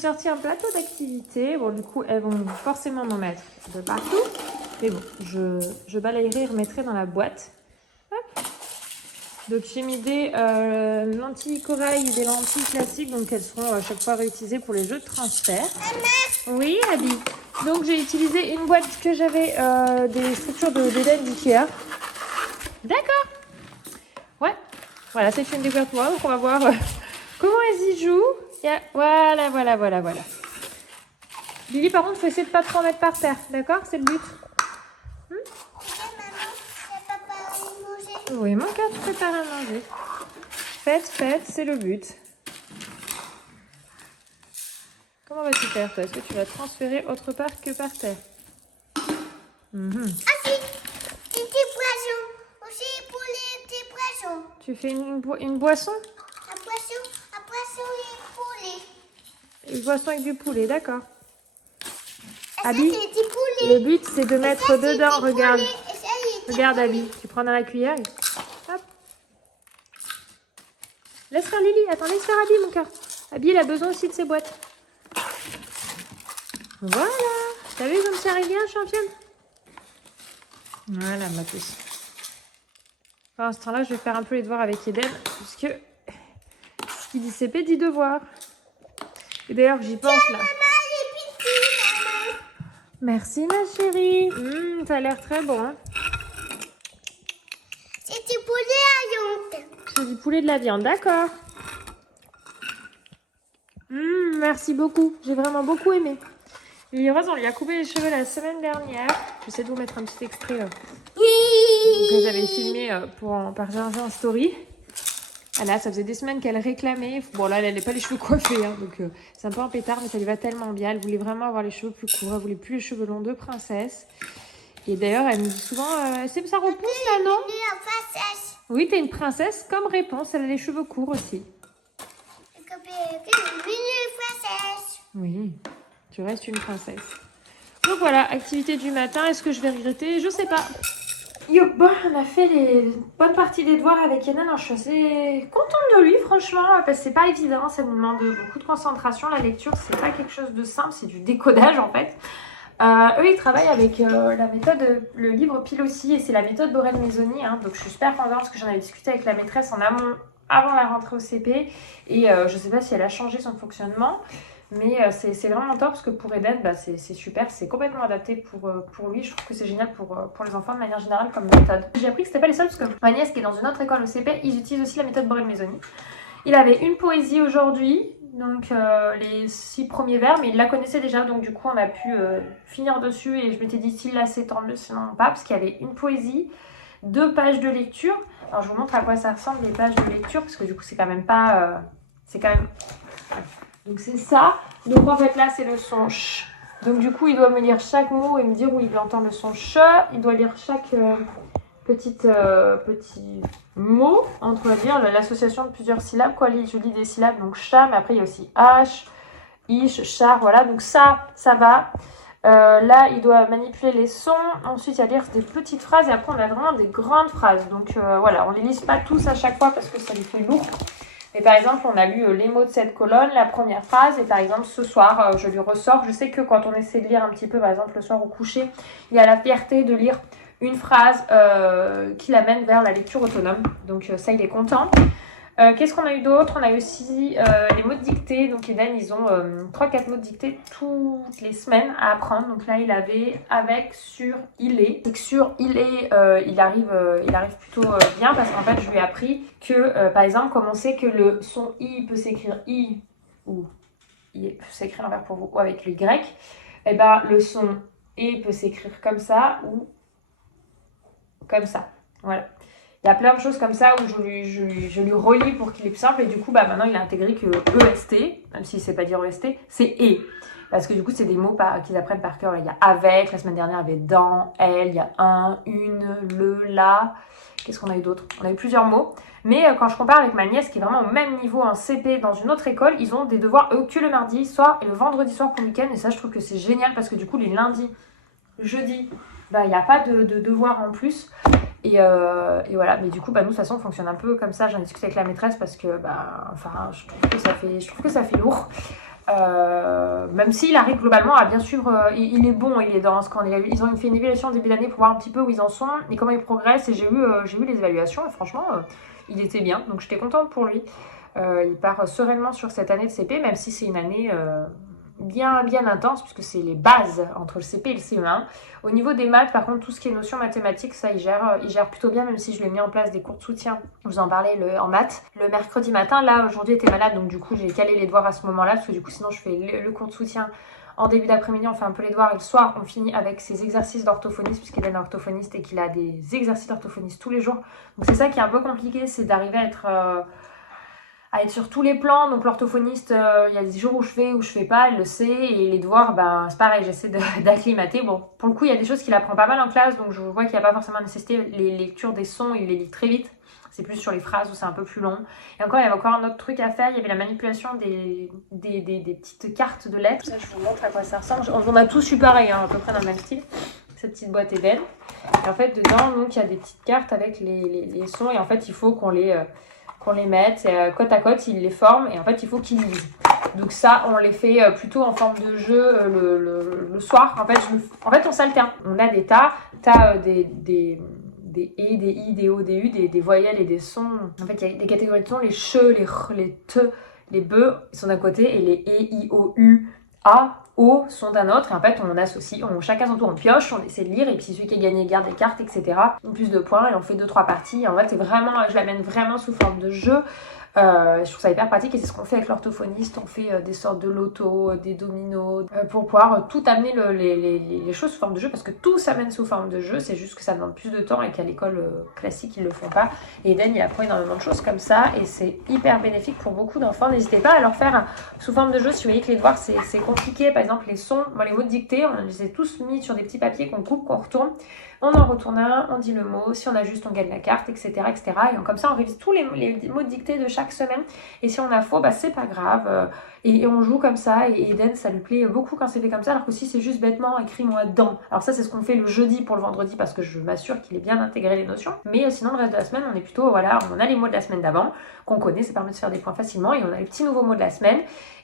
sorti un plateau d'activités. Bon, du coup, elles vont forcément m'en mettre de partout. Mais bon, je balayerai et remettrai dans la boîte. Hop. Donc, j'ai mis des lentilles corail et des lentilles classiques. Donc, elles seront à chaque fois réutilisées pour les jeux de transfert. Oui, Abby. Donc, j'ai utilisé une boîte que j'avais des structures d'Eden d'Ikea. D'accord. Ouais. Voilà, c'est une découverte pour moi. Donc, on va voir comment elles y jouent. Voilà. Lily, par contre, il faut essayer de ne pas trop en mettre par terre. D'accord? C'est le but. Oui, mon cœur, tu prépares à manger. Faites, c'est le but. Comment vas-tu faire, toi? Est-ce que tu vas transférer autre part que par terre? Ah si, une petite poisson. Aussi pour les petits poissons. Tu fais une boisson? Un poisson et poulet. Une boisson avec du poulet, d'accord. Ça, Abby, c'est du poulet. le but, c'est de mettre Ça, dedans, c'est du regarde. poulet. Et ça, c'est du Regarde, poulet. Abby, tu prends dans la cuillère. Hop. Laisse faire Lily. Attends, laisse faire Abby, mon cœur. Abby, il a besoin aussi de ses boîtes. Voilà. T'as vu comme ça arrive bien, championne? Voilà, ma puce. Pendant ce temps-là, je vais faire un peu les devoirs avec Eden, puisque ce qui dit CP dit devoir. Et d'ailleurs, j'y pense là. Maman, les petits, maman. Merci, ma chérie. Ça a l'air très bon. Hein. C'est du poulet à viande. C'est du poulet de la viande, d'accord. Merci beaucoup. J'ai vraiment beaucoup aimé. Lily Rose, on lui a coupé les cheveux la semaine dernière. J'essaie de vous mettre un petit extrait que j'avais filmé pour en partager en story. Ah là, ça faisait des semaines qu'elle réclamait. Bon, là, elle n'avait pas les cheveux coiffés. Hein, donc, c'est un peu un pétard, mais ça lui va tellement bien. Elle voulait vraiment avoir les cheveux plus courts. Elle voulait plus les cheveux longs de princesse. Et d'ailleurs, elle me dit souvent ça repousse là, non? Oui, t'es une princesse comme réponse. Elle a les cheveux courts aussi. Oui, tu restes une princesse. Donc voilà, activité du matin. Est-ce que je vais regretter? Je sais pas. Bon, on a fait les bonnes parties des devoirs avec Eden. Je suis assez contente de lui, franchement, parce que c'est pas évident. Ça nous demande beaucoup de concentration. La lecture, c'est pas quelque chose de simple, c'est du décodage en fait. Eux, ils travaillent avec la méthode, le livre Pile aussi, et c'est la méthode Borel-Maisoni. Hein, donc je suis super contente parce que j'en avais discuté avec la maîtresse en amont, avant la rentrée au CP. Et je sais pas si elle a changé son fonctionnement. Mais c'est vraiment top parce que pour Eden, c'est super, c'est complètement adapté pour lui. Je trouve que c'est génial pour les enfants de manière générale comme méthode. J'ai appris que c'était pas les seuls parce que ma nièce qui est dans une autre école au CP, ils utilisent aussi la méthode Borel-Maisoni. Il avait une poésie aujourd'hui, donc les 6 premiers vers, mais il la connaissait déjà, donc du coup on a pu finir dessus et je m'étais dit si là c'est tant mieux, sinon pas, parce qu'il y avait une poésie, 2 pages de lecture. Alors je vous montre à quoi ça ressemble les pages de lecture parce que du coup c'est quand même pas... c'est quand même... Donc c'est ça. Donc en fait là c'est le son ch. Donc du coup il doit me lire chaque mot et me dire où il entend le son ch. Il doit lire chaque petit mot entre dire l'association de plusieurs syllabes. Quoi, je lis des syllabes donc chat, mais après il y a aussi h, ish, char, voilà. Donc ça va. Là il doit manipuler les sons. Ensuite il y a lire des petites phrases et après on a vraiment des grandes phrases. Donc voilà, on les lise pas tous à chaque fois parce que ça lui fait lourd. Et par exemple, on a lu les mots de cette colonne, la première phrase, et par exemple, ce soir, je lui ressors. Je sais que quand on essaie de lire un petit peu, par exemple, le soir au coucher, il y a la fierté de lire une phrase qui l'amène vers la lecture autonome. Donc ça, il est content. Qu'est-ce qu'on a eu d'autre? On a eu aussi les mots de dictée. Donc Eden, ils ont 3-4 mots de dictée toutes les semaines à apprendre. Donc là, il avait avec, sur, il est. Et que sur, il est, il arrive plutôt bien parce qu'en fait, je lui ai appris que, par exemple, comme on sait que le son I peut s'écrire I ou I peut s'écrire envers pour vous ou avec le Y, et ben le son E peut s'écrire comme ça ou comme ça. Voilà. Il y a plein de choses comme ça où je lui relis pour qu'il est plus simple. Et du coup, maintenant, il a intégré que EST, même s'il ne sait pas dire EST, c'est E. Parce que du coup, c'est des mots qu'ils apprennent par cœur. Il y a avec, la semaine dernière, il y avait dans, elle, il y a un, une, le, la. Qu'est-ce qu'on a eu d'autre? On a eu plusieurs mots. Mais quand je compare avec ma nièce, qui est vraiment au même niveau en CP dans une autre école, ils ont des devoirs, eux, que le mardi soir et le vendredi soir pour le week-end. Et ça, je trouve que c'est génial parce que du coup, les lundis, jeudi, il n'y a pas de devoirs en plus. Et voilà, mais du coup, nous, de toute façon, on fonctionne un peu comme ça. J'en discute avec la maîtresse parce que, je trouve que ça fait lourd. Même s'il arrive globalement à bien suivre, il est bon, il est dans ce ils ont fait une évaluation au début d'année pour voir un petit peu où ils en sont et comment ils progressent. Et j'ai vu les évaluations et franchement, il était bien. Donc j'étais contente pour lui. Il part sereinement sur cette année de CP, même si c'est une année bien intense, puisque c'est les bases entre le CP et le CE1. Au niveau des maths, par contre, tout ce qui est notions mathématiques, ça, il gère plutôt bien, même si je lui ai mis en place des cours de soutien. Je vous en parlais en maths. Le mercredi matin, là, aujourd'hui, était malade, donc du coup, j'ai calé les devoirs à ce moment-là, parce que du coup, sinon, je fais le cours de soutien en début d'après-midi, on fait un peu les devoirs, et le soir, on finit avec ses exercices d'orthophoniste, puisqu'il est orthophoniste et qu'il a des exercices d'orthophoniste tous les jours. Donc c'est ça qui est un peu compliqué, c'est d'arriver à être sur tous les plans. Donc l'orthophoniste, il y a des jours où je fais pas, elle le sait, et les devoirs, ben c'est pareil, j'essaie d'acclimater. Bon, pour le coup, il y a des choses qu'il apprend pas mal en classe, donc je vois qu'il n'y a pas forcément nécessité. Les lectures des sons, il les lit très vite. C'est plus sur les phrases où c'est un peu plus long. Et encore, il y avait encore un autre truc à faire, il y avait la manipulation des petites cartes de lettres. Ça, je vous montre à quoi ça ressemble. On a tous eu pareil, hein, à peu près dans le même style. Cette petite boîte Eden. Et en fait, dedans, donc, il y a des petites cartes avec les sons, et en fait, il faut qu'on les mette côte à côte, il les forme, et en fait il faut qu'ils lisent. Donc ça, on les fait plutôt en forme de jeu le soir. En fait on s'alterne. On a des tas des E, des I, des O, des U, des voyelles et des sons. En fait, il y a des catégories de sons, les che, les r, les te, les be, ils sont d'un côté, et les E, I, O, U, A, O sont d'un autre, et en fait on associe, chacun son tour, on pioche, on essaie de lire, et puis celui qui a gagné garde des cartes, etc. Plus de points, et on fait 2-3 parties. Et en fait, je l'amène vraiment sous forme de jeu. Je trouve ça hyper pratique, et c'est ce qu'on fait avec l'orthophoniste. On fait des sortes de loto, des dominos, pour pouvoir tout amener les choses sous forme de jeu, parce que tout s'amène sous forme de jeu, c'est juste que ça demande plus de temps et qu'à l'école classique ils le font pas. Et Eden, il apprend énormément de choses comme ça, et c'est hyper bénéfique pour beaucoup d'enfants. N'hésitez pas à leur faire sous forme de jeu si vous voyez que les devoirs c'est compliqué. Par exemple, les sons, les mots de dictée, on les a tous mis sur des petits papiers qu'on coupe, qu'on retourne. On en retourne un, on dit le mot, si on a juste, on gagne la carte, etc. etc. Et comme ça, on révise tous les mots de dictée de chaque semaine. Et si on a faux, bah, c'est pas grave. Et on joue comme ça. Et Eden, ça lui plaît beaucoup quand c'est fait comme ça. Alors que si c'est juste bêtement, écris-moi dans. Alors ça, c'est ce qu'on fait le jeudi pour le vendredi, parce que je m'assure qu'il est bien intégré les notions. Mais sinon, le reste de la semaine, on est plutôt, voilà, on a les mots de la semaine d'avant, qu'on connaît, ça permet de faire des points facilement. Et on a les petits nouveaux mots de la semaine.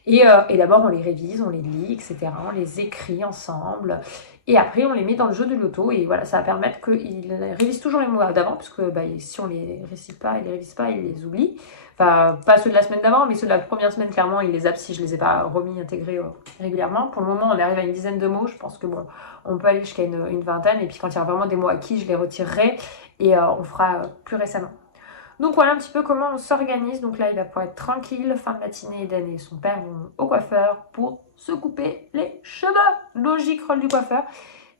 Et d'abord, on les révise, on les lit, etc. On les écrit ensemble. Et après, on les met dans le jeu de l'auto. Et voilà, ça va permettre qu'ils révisent toujours les mots d'avant, parce que si on les récite pas, ils les révisent pas, ils les oublient. Enfin, pas ceux de la semaine d'avant, mais ceux de la première semaine, clairement, ils les zappent si je les ai pas remis, intégrés régulièrement. Pour le moment, on arrive à une dizaine de mots. Je pense que bon, on peut aller jusqu'à une vingtaine. Et puis quand il y a vraiment des mots acquis, je les retirerai. Et on fera plus récemment. Donc voilà un petit peu comment on s'organise. Donc là, il va pouvoir être tranquille. Fin de matinée, Eden et son père vont au coiffeur pour se couper les cheveux. Logique, rôle du coiffeur.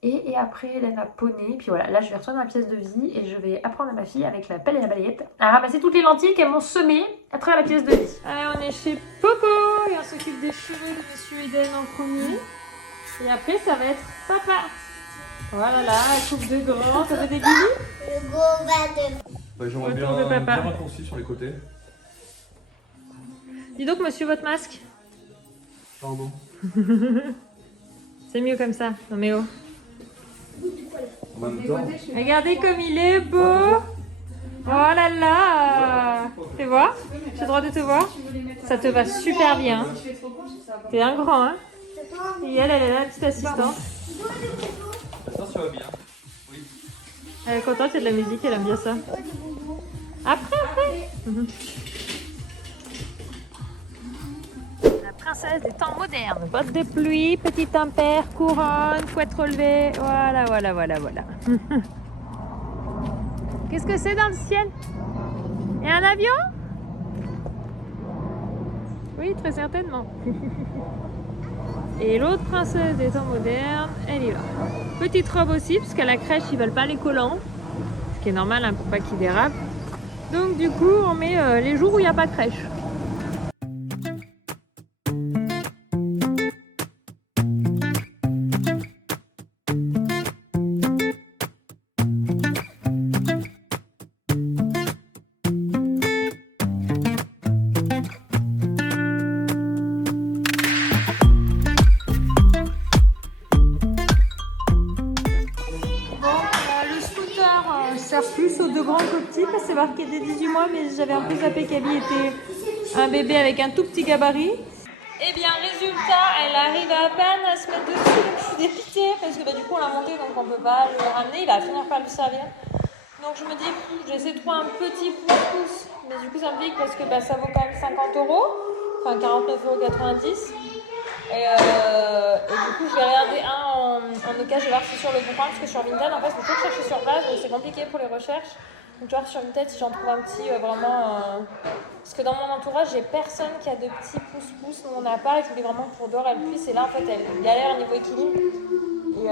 Et après, Hélène a poney. Puis voilà, là, je vais retourner dans la pièce de vie et je vais apprendre à ma fille, avec la pelle et la balayette, à ramasser toutes les lentilles qu'elles m'ont semées à travers la pièce de vie. Allez, on est chez Popo et on s'occupe des cheveux de Monsieur Eden en premier. Et après, ça va être papa. Voilà, là, elle coupe de grand. Ça fait des bisous. Le gros va de... J'aimerais bien raccourci sur les côtés. Dis donc, monsieur, votre masque. Pardon. C'est mieux comme ça. Non mais oh. En même temps. Regardez comme il est beau. Oh là là. Fais voir. J'ai le droit de te voir. Ça te va super bien. T'es un grand, hein. Et elle est là, la petite assistante. Ça, ça va bien. Oui. Elle est contente, il y a de la musique, elle aime bien ça. Après. La princesse des temps modernes. Bottes de pluie, petit impair, couronne, couette relevée. Voilà. Qu'est-ce que c'est dans le ciel? Et un avion? Oui, très certainement. Et l'autre princesse des temps modernes, elle est là. Petite robe aussi, parce qu'à la crèche, ils veulent pas les collants. Ce qui est normal, hein, pour pas qu'ils dérapent. Donc du coup, on met les jours où il n'y a pas de crèche. Plus aux deux grands qu'aux petits, parce que c'est marqué dès 18 mois, mais j'avais un peu zappé qu'Abby était un bébé avec un tout petit gabarit. Eh bien, résultat, elle arrive à peine à se mettre dessus, donc je suis dépitée parce que du coup on l'a monté donc on peut pas le ramener, il va finir par lui servir. Donc je me dis, j'essaie de trouver un petit pouce-pouce, mais du coup ça me pique parce que ça vaut quand même 50 €, enfin 49,90 €. Et du coup je vais regarder un en occasion, je vais voir si sur le bon coin parce que sur Vinted en fait il faut toujours chercher sur place, donc c'est compliqué pour les recherches. Donc genre sur Vinted si j'en trouve un petit vraiment... Parce que dans mon entourage j'ai personne qui a de petits pouce-pouce, nous on n'a pas, et je voulais vraiment que pour Dore elle puisse, et là en fait elle galère au niveau équilibre. Et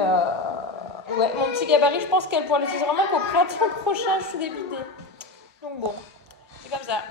ouais, mon petit gabarit je pense qu'elle pourra l'utiliser vraiment qu'au printemps prochain, je suis dépitée. Donc bon, c'est comme ça.